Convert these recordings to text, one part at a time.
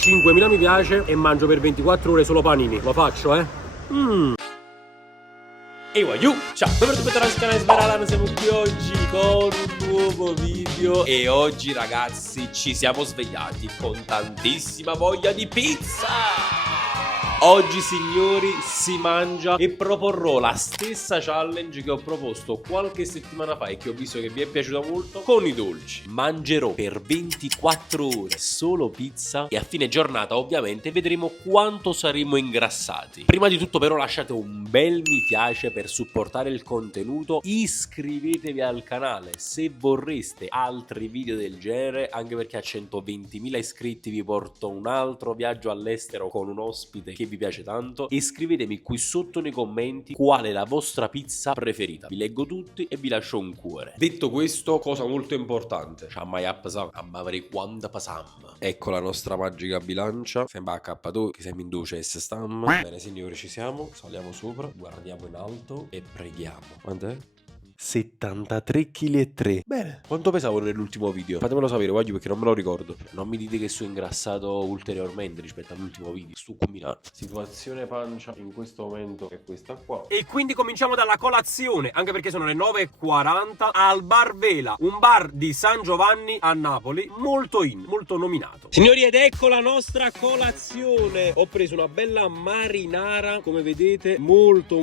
5.000 mi piace e mangio per 24 ore solo panini. Lo faccio, E voglio, ciao, benvenuti al canale Sbaralano, siamo qui oggi con un nuovo video. E oggi ragazzi ci siamo svegliati con tantissima voglia di pizza. Oggi signori si mangia e proporrò la stessa challenge che ho proposto qualche settimana fa e che ho visto che vi è piaciuta molto con i dolci. Mangerò per 24 ore solo pizza e a fine giornata ovviamente vedremo quanto saremo ingrassati. Prima di tutto però lasciate un bel mi piace per supportare il contenuto, iscrivetevi al canale se vorreste altri video del genere, anche perché a 120.000 iscritti vi porto un altro viaggio all'estero con un ospite che vi piace tanto. E scrivetemi qui sotto nei commenti qual è la vostra pizza preferita, vi leggo tutti e vi lascio un cuore. Detto questo, cosa molto importante, ecco la nostra magica bilancia, sembra H2 che siamo in duce stam. Bene signori, ci siamo, saliamo sopra, guardiamo in alto e preghiamo. Quant'è? 73,3 kg. Bene. Quanto pesavo nell'ultimo video? Fatemelo sapere, voglio, perché non me lo ricordo. Non mi dite che sono ingrassato ulteriormente rispetto all'ultimo video. Sto combinando. Situazione pancia in questo momento è questa qua. E quindi cominciamo dalla colazione, anche perché sono le 9:40 al Bar Vela, un bar di San Giovanni a Napoli, molto nominato. Signori, ed ecco la nostra colazione. Ho preso una bella marinara, come vedete, molto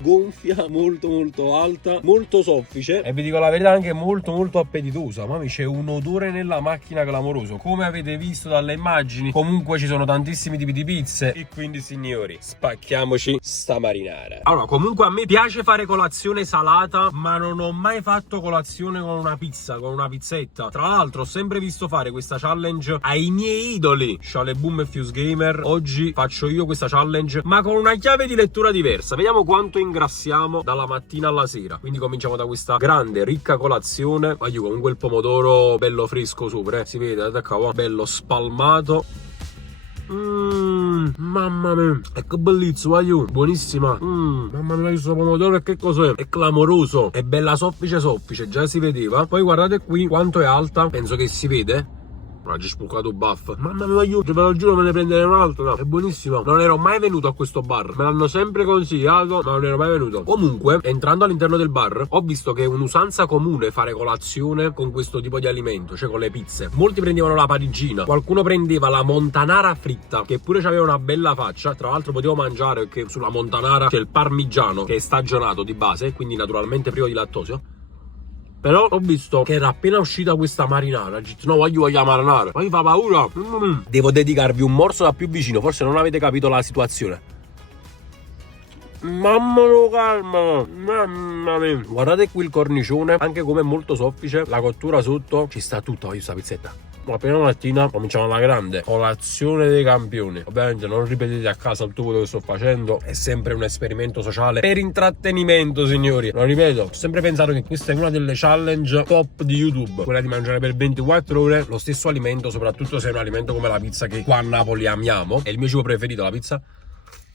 gonfia, molto alta, molto soffice e vi dico la verità anche molto appetitosa. Mami, c'è un odore nella macchina clamoroso, come avete visto dalle immagini. Comunque ci sono tantissimi tipi di pizze e quindi signori spacchiamoci sta marinara. Allora, comunque a me piace fare colazione salata, ma non ho mai fatto colazione con una pizza, con una pizzetta. Tra l'altro ho sempre visto fare questa challenge ai miei idoli Shale Boom e Fuse Gamer. Oggi faccio io questa challenge ma con una chiave di lettura diversa. Vediamo quanto ingrassiamo dalla mattina alla sera. Quindi cominciamo da questa grande ricca colazione. Voglio con quel pomodoro bello fresco sopra, si vede, bello spalmato. Mamma mia, è che bellissimo, voglio, buonissima. Mamma mia, questo pomodoro che cos'è? È clamoroso, è bella soffice, già si vedeva. Poi guardate qui quanto è alta, penso che si vede. Oggi ho spucato buff. Mamma mia, aiuto, ve lo giuro, me ne prenderei un'altra. È buonissima. Non ero mai venuto a questo bar. Me l'hanno sempre consigliato, ma non ero mai venuto. Comunque, entrando all'interno del bar, ho visto che è un'usanza comune fare colazione con questo tipo di alimento, cioè con le pizze. Molti prendevano la parigina, qualcuno prendeva la montanara fritta, che pure aveva una bella faccia. Tra l'altro potevo mangiare perché sulla montanara c'è il parmigiano, che è stagionato di base, quindi naturalmente privo di lattosio. Però ho visto che era appena uscita questa marinara. Ho detto no, voglio la marinara. Ma mi fa paura. Devo dedicarvi un morso da più vicino. Forse non avete capito la situazione. Mamma mia, calma. Mamma mia. Guardate qui il cornicione, anche come è molto soffice. La cottura sotto, ci sta tutta questa pizzetta. Appena mattina cominciamo alla grande colazione dei campioni. Ovviamente non ripetete a casa tutto quello che sto facendo, è sempre un esperimento sociale per intrattenimento, signori. Lo ripeto, ho sempre pensato che questa è una delle challenge top di YouTube, quella di mangiare per 24 ore lo stesso alimento, soprattutto se è un alimento come la pizza, che qua a Napoli amiamo, è il mio cibo preferito, la pizza.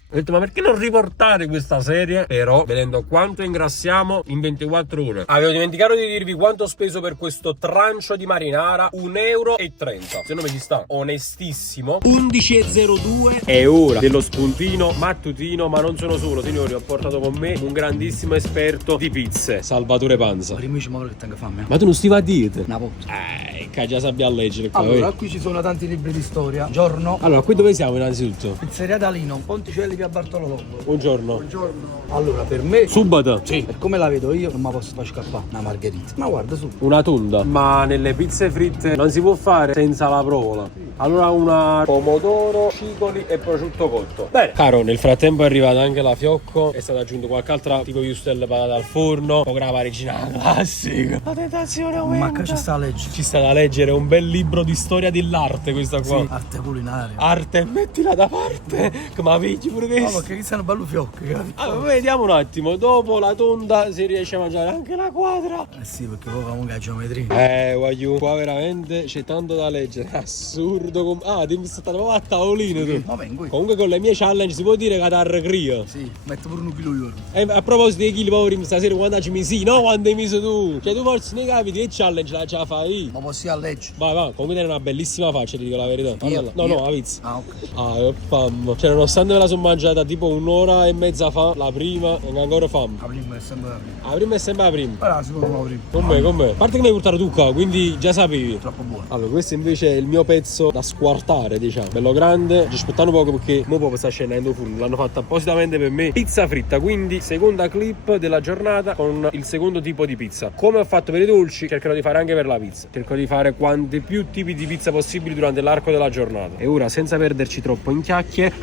Ho detto, ma perché non riportare questa serie? Però, vedendo quanto ingrassiamo in 24 ore. Avevo dimenticato di dirvi quanto ho speso per questo trancio di marinara, 1,30 €. Se non mi ci sta, onestissimo. 11,02 € è ora dello spuntino mattutino, ma non sono solo, signori. Ho portato con me un grandissimo esperto di pizze, Salvatore Panza. Prima ci muovo che tengo fame. Ma tu non stiva a dieta? Una volta. Che già sappia a leggere qua. Allora, qui ci sono tanti libri di storia. Giorno. Allora, qui dove siamo innanzitutto? Pizzeria D'Alino, Ponticelli, via Bartolomeo. Buongiorno. Allora, per me, Subata. sì, per come la vedo io, non mi posso far scappare una margherita. Ma guarda su. Una tonda. Ma nelle pizze fritte non si può fare senza la provola. Allora una pomodoro, cicoli e prosciutto cotto. Bene. Caro, nel frattempo è arrivata anche la fiocco. È stato aggiunto qualche altra tipo di ustelle patate al forno. Un po' la parigina classica. La tentazione aumenta. Ma che ci sta a leggere? Ci sta da leggere un bel libro di storia dell'arte questa qua. Sì, arte culinaria. Arte, mettila da parte. Ma vedi pure No, perché qui stanno bello fiocchi, capito? Allora, vediamo un attimo, dopo la tonda si riesce a mangiare anche la quadra. Eh sì, perché poi famo la geometria. Guagliù, qua veramente c'è tanto da leggere. Assurdo. Devi stare proprio a tavolino tu. Ma vengo io. Comunque con le mie challenge si può dire che ti arrecrio. Sì, metto pure un chilo io. E a proposito dei chili poveri stasera quando ci misi, no quando hai messo tu. Cioè tu forse ne capiti che challenge la ce la fai? Ma possiamo leggere? Vai, comunque è una bellissima faccia, ti dico la verità. Io? No, la pizza. Ah, ok. Che fame. Cioè nonostante me la sono mangiata tipo un'ora e mezza fa, la prima, e ancora fame. La prima è sempre la prima. La prima è sempre la prima. Però la seconda è la prima. Con me. A parte che mi hai portato tu qua, quindi già sapevi. Troppo buono. Allora, questo invece è il mio pezzo da squartare, diciamo. Bello grande. Ci aspettano poco perché mo proprio sta scendendo fuori. L'hanno fatta appositamente per me. Pizza fritta, quindi seconda clip della giornata con il secondo tipo di pizza. Come ho fatto per i dolci, cercherò di fare anche per la pizza. Cerco di fare quanti più tipi di pizza possibili durante l'arco della giornata. E ora, senza perderci troppo in chiacchiere.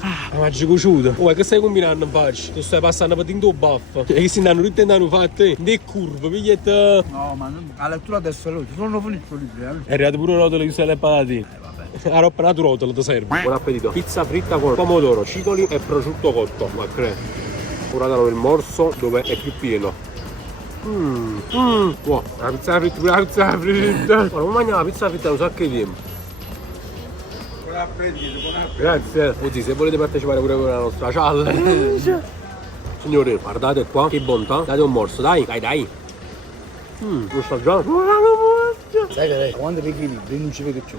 La mangi cuciuta. Che stai combinando in faccia? Tu stai passando per dentro baffo. E che si danno tutti e hanno fatte dei curve, piglietta. No, ma la lettura adesso è lui. Sono finito libri, È arrivato pure un rotolo di sale e patatine. Vabbè. La roba naturale ti serve. Buon appetito. Pizza fritta con pomodoro, cicoli e prosciutto cotto. Ma credo. Ora darò il morso dove è più pieno. Wow, la pizza fritta. Non mangiamo la pizza fritta da un sacco di tempo. Buon appetito, buon appetito. Grazie. Così, se volete partecipare pure con la nostra challenge. Signori, guardate qua, che bontà. Date un morso, dai. Lo sta già. Sai che quando vedi i libri non ci vede più.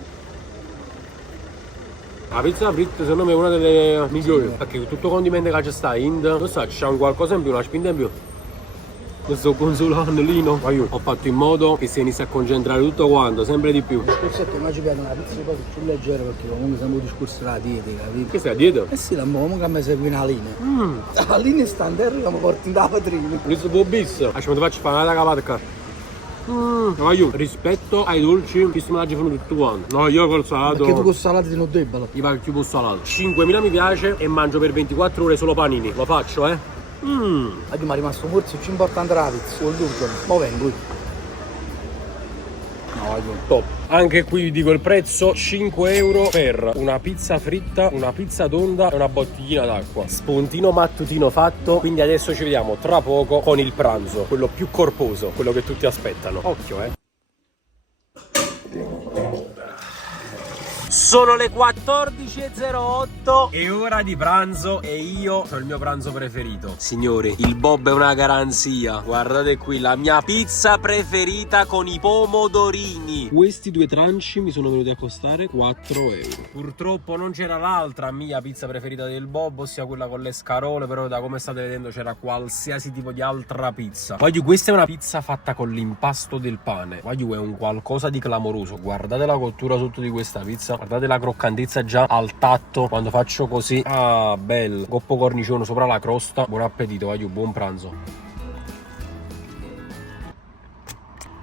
La pizza fritta secondo me è una delle migliori. Perché con tutto il condimento che c'è sta in, non so, c'è un qualcosa in più, una spinta in più. Questo consolano Lino. Ho fatto in modo che si inizia a concentrare tutto quanto, sempre di più. Il discorso è che noi ci piace una pizza cose più leggera perché comunque siamo un discorso della dieta, capito? Che sei a dieta? Eh sì, comunque a me segue una linea. La linea sta in terra che mi porti in da patrina. Questo può bis. Ti faccio fare la capata. Rispetto ai dolci, che si mangiano tutti quanti. No, io col salato. Perché tu con salato ti non debole. Io vado più col salato. 5.000 mi piace e mangio per 24 ore solo panini. Lo faccio, Oggi mi è rimasto forse più importante la pizza, col dulce. Ma vengo io. No, io. Top. Anche qui vi dico il prezzo: 5 euro per una pizza fritta, una pizza tonda e una bottiglina d'acqua. Spuntino mattutino fatto. Quindi adesso ci vediamo tra poco con il pranzo, quello più corposo, quello che tutti aspettano. Occhio, Sono le 14.08, è ora di pranzo e io ho il mio pranzo preferito. Signori, il Bob è una garanzia. Guardate qui, la mia pizza preferita con i pomodorini. Questi due tranci mi sono venuti a costare 4 euro. Purtroppo non c'era l'altra mia pizza preferita del Bob, ossia quella con le scarole, però da come state vedendo c'era qualsiasi tipo di altra pizza. Voglio, questa è una pizza fatta con l'impasto del pane. Voglio, è un qualcosa di clamoroso. Guardate la cottura sotto di questa pizza. Guardate la croccantezza già al tatto quando faccio così. Bello. Coppo cornicione sopra la crosta. Buon appetito, voglio, buon pranzo.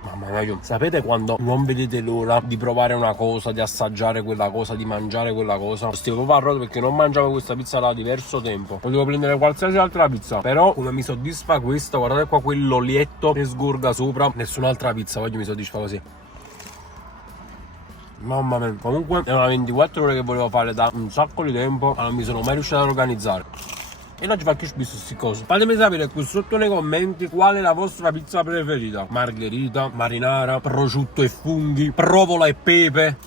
Mamma mia, sapete quando non vedete l'ora di provare una cosa, di assaggiare quella cosa, di mangiare quella cosa? Stiamo proprio a rotto perché non mangiavo questa pizza da diverso tempo. Potevo prendere qualsiasi altra pizza, però come mi soddisfa questa, guardate qua quell'olietto che sgorga sopra. Nessun'altra pizza, voglio, mi soddisfa così. Mamma mia, comunque è una 24 ore che volevo fare da un sacco di tempo, ma non mi sono mai riuscito ad organizzare. E oggi faccio spisso queste cose. Fatemi sapere qui sotto nei commenti qual è la vostra pizza preferita. Margherita, marinara, prosciutto e funghi, provola e pepe,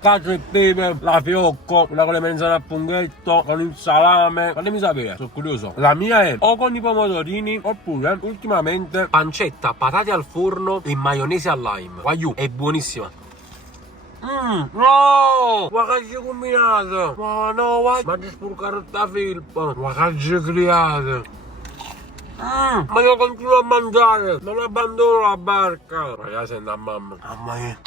cacio e pepe, la fiocco, quella con le melanzane a funghetto, con il salame. Fatemi sapere, sono curioso. La mia è o con i pomodorini oppure ultimamente pancetta, patate al forno e maionese al lime. Guaiù, è buonissima. No! Guarda che c'è combinato! Ma no, guarda! Ma c'è sporcare la felpa! Guarda che c'è creato! Ma io continuo a mangiare! Non abbandono la barca! Ma io sento a mamma! Mamma mia!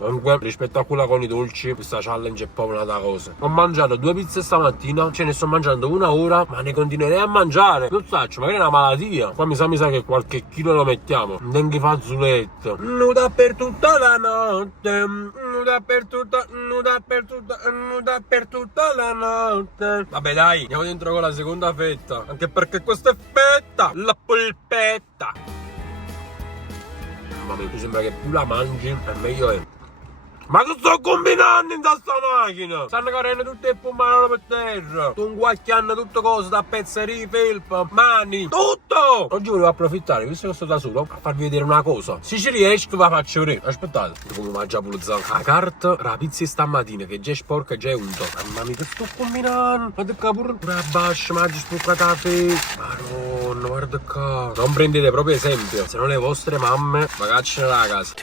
Comunque, rispetto a quella con i dolci, questa challenge è proprio una cosa. Ho mangiato 2 pizze stamattina, ce ne sto mangiando una ora, ma ne continuerei a mangiare. Non faccio, magari è una malattia. Qua mi sa che qualche chilo lo mettiamo. Dengue fazzoletto. Nuda per tutta la notte. Nuda per tutta la notte. Vabbè dai, andiamo dentro con la seconda fetta. Anche perché questa è fetta, la polpetta. Mamma mia, mi sembra che più la mangi, meglio è. Ma che sto combinando in sta macchina? Stanno carendo tutte le pomane per terra. Tu un qualche anno tutto cose, da pezzerie, felpa, mani, tutto! Oggi volevo approfittare, visto che sto da solo, a farvi vedere una cosa. Se ci riesci, ve la faccio vedere. Aspettate, come mangia pulizzato. La carta, la pizza stamattina, che già è sporca, già è unto. Mamma mia, che sto combinando? Guarda qua pure a bascia, mangi spuccata la Madonna, guarda qua. Non prendete proprio esempio, se no le vostre mamme, magaccene la casa.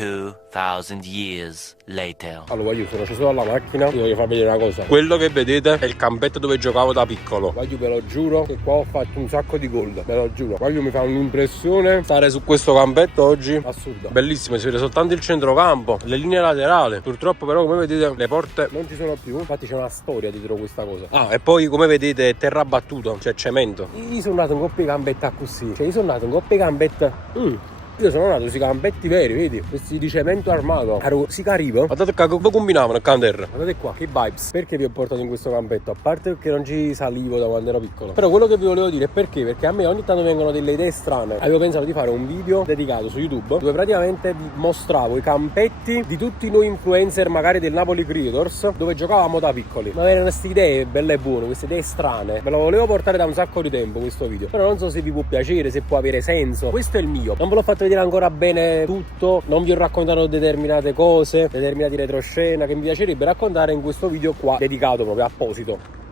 2000 years later. Allora io sono sceso dalla macchina, vi voglio far vedere una cosa. Quello che vedete è il campetto dove giocavo da piccolo. Voglio, ve lo giuro che qua ho fatto un sacco di gol, ve lo giuro. Voglio, mi fa un'impressione stare su questo campetto oggi assurda. Bellissimo, si vede soltanto il centrocampo, le linee laterali. Purtroppo però, come vedete, le porte non ci sono più. Infatti c'è una storia dietro questa cosa. Ah, e poi come vedete è terra battuta, cioè cemento. Io sono nato in coppia di gambetta così. Cioè io sono nato in coppia di gambetta. Io sono nato sui campetti veri, vedi? Questi di cemento armato. Ero si carivo. Guardate che come combinavano a terra. Guardate qua, che vibes. Perché vi ho portato in questo campetto? A parte perché non ci salivo da quando ero piccolo. Però quello che vi volevo dire è perché? Perché a me ogni tanto vengono delle idee strane. Avevo pensato di fare un video dedicato su YouTube dove praticamente vi mostravo i campetti di tutti noi influencer, magari del Napoli Creators, dove giocavamo da piccoli. Ma avevano queste idee belle e buone, queste idee strane. Ve lo volevo portare da un sacco di tempo questo video. Però non so se vi può piacere, se può avere senso. Questo è il mio. Non ve l'ho fatto vedere ancora bene tutto, non vi ho raccontato determinate cose, determinati retroscena che mi piacerebbe raccontare in questo video qua dedicato proprio apposito.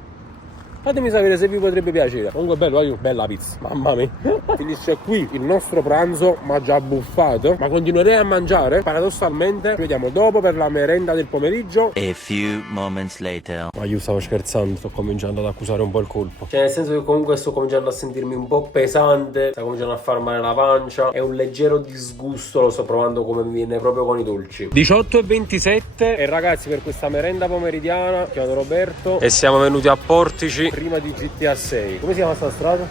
Fatemi sapere se vi potrebbe piacere. Comunque bello, bella pizza, mamma mia. Finisce qui il nostro pranzo, ma già buffato. Ma continuerei a mangiare. Paradossalmente ci vediamo dopo per la merenda del pomeriggio. A few moments later. Ma io stavo scherzando, sto cominciando ad accusare un po' il colpo. Cioè nel senso che comunque sto cominciando a sentirmi un po' pesante, sta cominciando a far male la pancia. È un leggero disgusto, lo sto provando come mi viene proprio con i dolci. 18:27 e ragazzi, per questa merenda pomeridiana chiamo Roberto e siamo venuti a Portici prima di GTA 6. Come si chiama sta strada?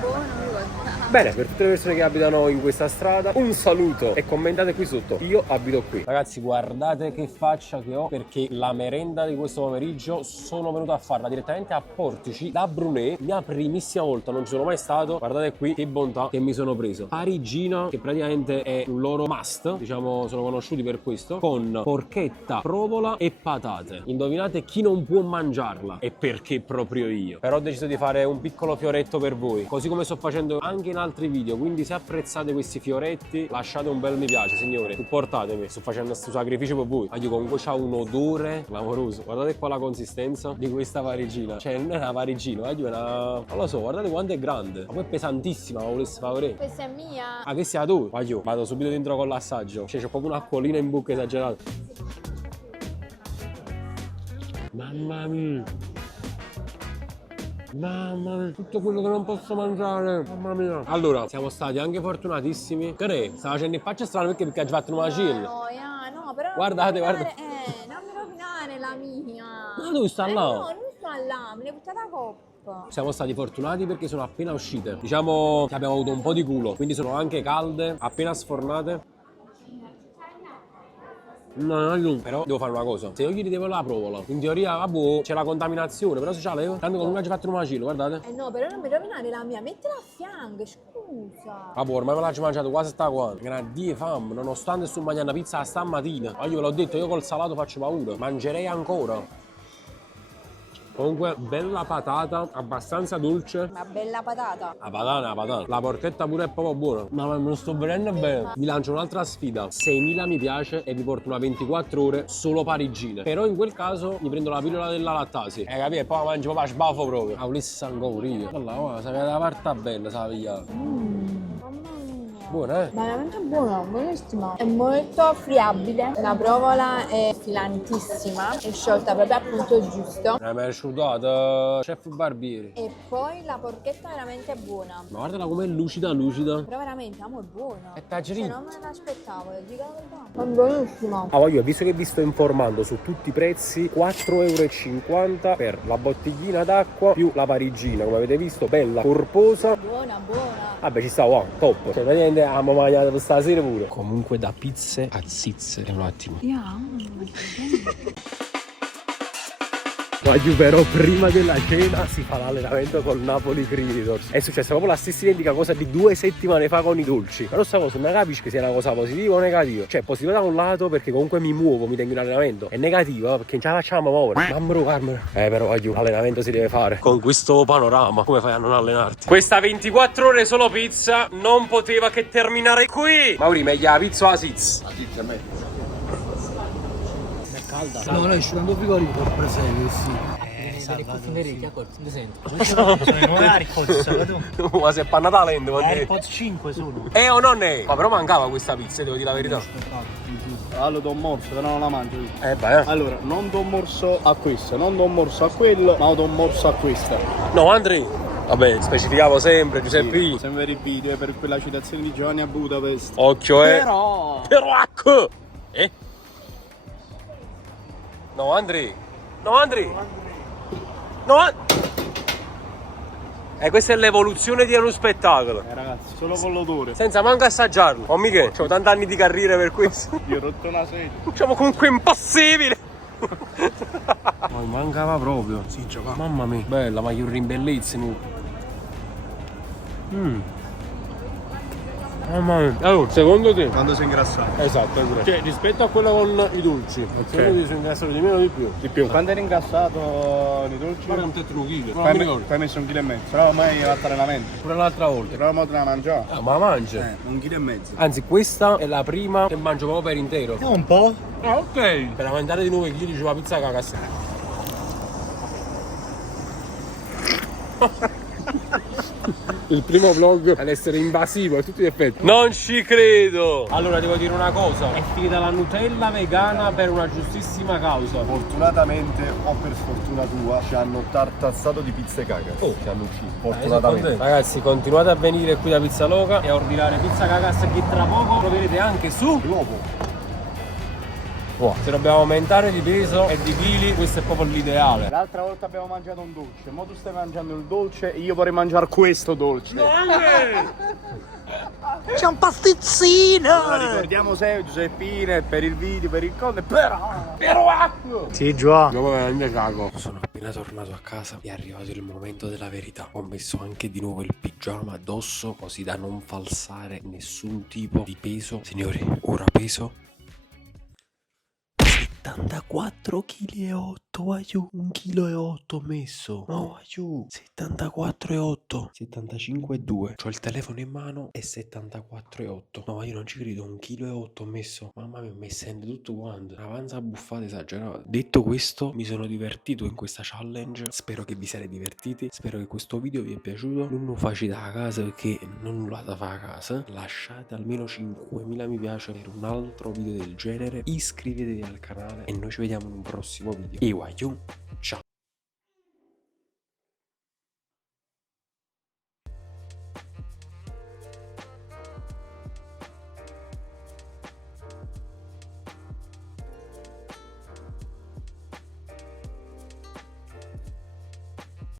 Boh, non mi ricordo. Bene, per tutte le persone che abitano in questa strada, un saluto e commentate qui sotto. Io abito qui. Ragazzi, guardate che faccia che ho, perché la merenda di questo pomeriggio sono venuto a farla direttamente a Portici da Brunei. Mia primissima volta, non ci sono mai stato. Guardate qui che bontà che mi sono preso. Parigina, che praticamente è un loro must, diciamo, sono conosciuti per questo, con porchetta, provola e patate. Indovinate chi non può mangiarla e perché proprio io. Però ho deciso di fare un piccolo fioretto per voi, così come sto facendo anche in altri video. Quindi se apprezzate questi fioretti lasciate un bel mi piace, signore, supportatemi, sto facendo questo sacrificio per voi. Io comunque c'ha un odore clamoroso. Guardate qua la consistenza di questa parigina, cioè non è una parigina, è una, non lo so, guardate quanto è grande, ma poi è pesantissima, ma volessi fare. Questa è mia. Ah, che sia tu? Io vado subito dentro con l'assaggio, cioè c'è proprio un'acquolina in bocca esagerata. Mamma mia, mamma mia, tutto quello che non posso mangiare, mamma mia. Allora, siamo stati anche fortunatissimi. Che sta facendo il faccia strano perché ha fatto una cilla. No, però Guardate, guardate. non mi rovinare la mia. Ma dove sta là? No, non sta là, me l'hai buttata a coppa. Siamo stati fortunati perché sono appena uscite. Diciamo che abbiamo avuto un po' di culo, quindi sono anche calde, appena sfornate. No, però devo fare una cosa. Se io gli devo la provola, in teoria vabbè, c'è la contaminazione, però se ce la levo, tanto comunque ci ha fatto un macino, guardate. No, però non mi rovinare la mia, mettila a fianco, scusa. Vabbè, ormai me l'ho mangiato quasi sta qua. Grandie fame, nonostante sto mangiando pizza stamattina. Ma io ve l'ho detto, io col salato faccio paura. Mangerei ancora. Comunque, bella patata, abbastanza dolce. Una bella patata. La patata, la patata. La porchetta pure è proprio buona. Ma me lo sto vedendo bene. Vi lancio un'altra sfida. 6.000 mi piace e vi porto una 24 ore solo parigine. Però in quel caso mi prendo la pillola della lattasi. Capito? E poi la mangio proprio a sbaffo proprio. Ah, volessi ancora io. Allora, sapete la parte bella, sa via. Buona, Ma veramente buona, buonissima. È molto friabile. La provola è filantissima, è sciolta proprio al punto giusto. mi è asciugato, chef Barbieri. E poi la porchetta è veramente buona. Ma guardala com'è lucida, lucida. Però veramente, amo, è buona. È tagerina. Non me l'aspettavo, dico la verità. È buonissima. Ah, voglio, visto che vi sto informando su tutti i prezzi, 4,50 € per la bottiglina d'acqua più la parigina, come avete visto, bella, corposa. Buona, buona. Vabbè, ci sta, wow, top. Cioè, praticamente abbiamo mangiato stasera pure. Comunque da pizze a zizze, è un attimo. Guagliù, però prima della cena si fa l'allenamento col Napoli Creditors. È successa proprio la stessa identica cosa di 2 settimane fa con i dolci. Però sta cosa non capisci che sia una cosa positiva o negativa. Cioè positiva da un lato perché comunque mi muovo, mi tengo in allenamento. È negativa perché non ce la facciamo muovere. Mamma Carmelo. Però Guagliù, l'allenamento si deve fare. Con questo panorama come fai a non allenarti? Questa 24 ore solo pizza non poteva che terminare qui. Mauri, meglio la pizza o la Siz? La pizza è meglio. È calda. No, noi asciugando frigorifero per presente, sì. Sono i nuovi AirPods, tu? Ma se panna talento, AirPods 5 sono. o non è? Ma però mancava questa pizza, devo dire la verità. Allora do un morso, però non la mangio io. Beh. Allora, non do un morso a questo, non do un morso a quello, ma do un morso a questa. No, Andri. Vabbè, specificavo sempre, Giuseppe. Sì, sempre i video per quella citazione di Giovanni a Budapest. Occhio, Però ecco! No, Andri. Questa è l'evoluzione di uno spettacolo. ragazzi, solo con l'odore. Senza manco assaggiarlo. Oh mica, c'ho tanti anni di carriera per questo. Io ho rotto una sedia. Siamo comunque impossibile. Ma mancava proprio. Sì, gioca. Mamma mia. Bella, ma che un rimbellezza. Mamma mia. Allora, secondo te? Quando sei ingrassato? Esatto, è vero. Cioè, rispetto a quello con i dolci, secondo te sono ingressato di meno o di più? Di più. Quando eri ingrassato nei dolci? Guarda un tetto un chilo. Non mi ricordo. Poi hai messo 1,5 kg. Però ormai hai fatto allenamento. Pure l'altra volta. Però mo te la mangiare. Ah, ma la mangia? 1,5 kg. Anzi, questa è la prima che mangio proprio per intero. È un po'. Ah, ok. Per aumentare di 9 kg dicevo la pizza cagas. Il primo vlog all'essere invasivo a tutti gli effetti. Non ci credo. Allora devo dire una cosa. È finita la Nutella vegana per una giustissima causa. Fortunatamente o per sfortuna tua ci hanno tartazzato di pizze cagas. Ci hanno ucciso. Fortunatamente. Ragazzi, continuate a venire qui da Pizza Loca e a ordinare pizza cagas che tra poco troverete anche su Globo. Se dobbiamo aumentare di peso e di chili, questo è proprio l'ideale. L'altra volta abbiamo mangiato un dolce. Mo tu stai mangiando il dolce e io vorrei mangiare questo dolce. C'è un pastizzino! Allora, ricordiamo sempre Giuseppine per il video, per il conto, però Sì, Gio. Dopo veramente cago. Sono appena tornato a casa e è arrivato il momento della verità. Ho messo anche di nuovo il pigiama addosso così da non falsare nessun tipo di peso. Signori, ora peso 74,8 kg, aiù, 1,8 kg ho messo. No, aiù, 74,8, 75,2. C'ho il telefono in mano e 74,8. No, ma io non ci credo, 1,8 kg ho messo. Mamma mia, mi sento tutto quanto. Una panza buffata esagerata. Detto questo, mi sono divertito in questa challenge. Spero che vi siate divertiti. Spero che questo video vi è piaciuto. Non lo facete a casa perché non lo fate a casa. Lasciate almeno 5.000 mi piace per un altro video del genere. Iscrivetevi al canale e noi ci vediamo in un prossimo video. Iwayu.